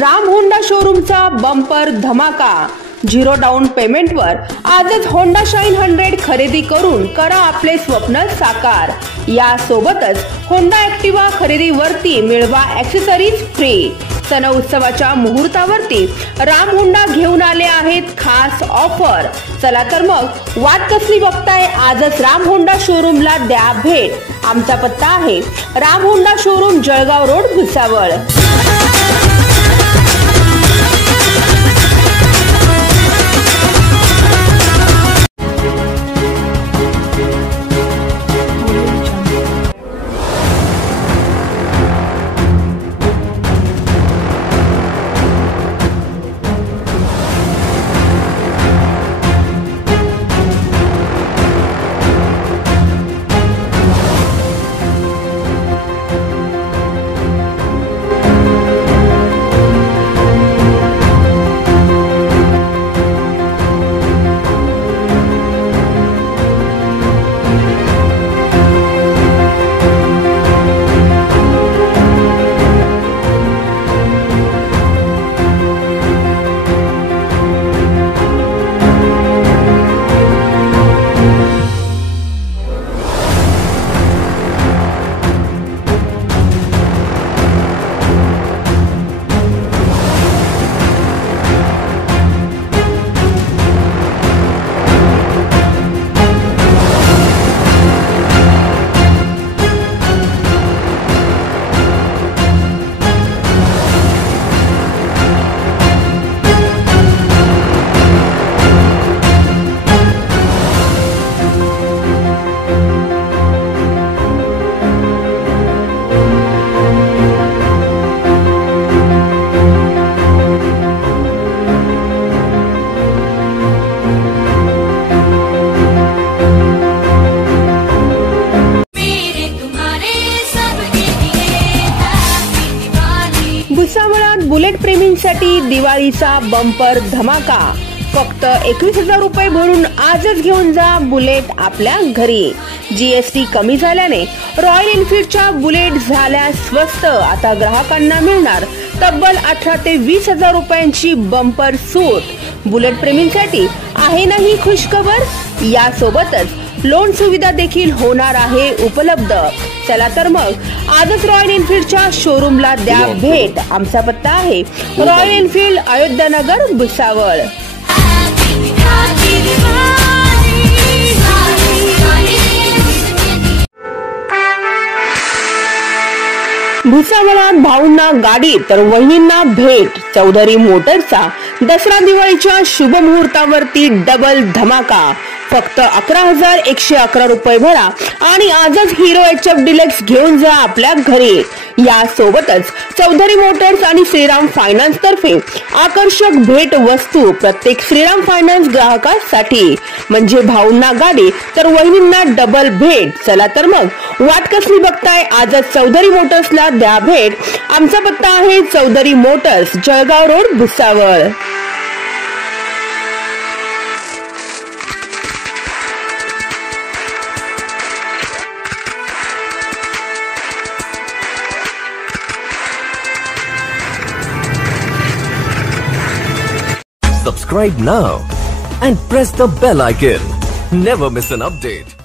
Ram Honda शोरूमचा bumper धमाका। 0 down पेमेंटवर आजच होंडा शाईन 100 खरेदी करून करा आपले स्वप्न साकार। या सोबतच होंडा ऍक्टिवा खरेदीवरती मिळवा ॲक्सेसरीज फ्री। सण उत्सवाच्या मुहूर्तावरती राम होंडा घेऊन आले आहेत खास ऑफर। चला तर मग वाट कसली बघताय, आजच राम होंडा शोरूमला द्या भेट। आमचा पत्ता आहे Ram Honda showroom, Jalgaon road, Bhusawal. भुसावळात बुलेट प्रेमींसाठी दिवाळीचा बंपर धमाका। फक्त 21,000 रुपये भरून आजच घेऊन जा बुलेट आपल्या घरी। जीएसटी कमी झाल्याने रॉयल एनफील्डच्या बुलेट झाल्या स्वस्त। आता ग्राहकांना मिळणार तब्बल 18 ते 20,000 रुपयांची बंपर सूट। बुलेट प्रेमींसाठी आहे ना ही खुशखबर। यासोबतच लोन सुविधा देखील होणार आहे उपलब्ध। चला तर मग आजच रॉयल एनफील्डच्या शोरूमला द्या भेट। आमचा पत्ता आहे रॉयल एनफील्ड, अयोध्यानगर, भुसावळ। भुसावळात भाऊंना गाडी तर वहिनींना भेट। चौधरी मोटर्सचा दसरा दिवाळीच्या शुभ मुहूर्तावरती डबल धमाका। फक्त 11,111 रुपये भरा आणि आजच हिरो HF डिलक्स घेऊन जा आपल्या घरी। यासोबतच चौधरी मोटर्स आणि श्रीराम फायनान्स तर्फे आकर्षक भेट वस्तू प्रत्येक श्रीराम फायनान्स ग्राहकासाठी, म्हणजे भाऊंना गाडी तर वहिनींना डबल भेट। चला तर मग वाट कसली बघताय, आजच चौधरी मोटर्सला द्या भेट। आमचा पत्ता आहे Chaudhari motors, Jalgaon road, Bhusawal. Subscribe now and press the bell icon. Never miss an update.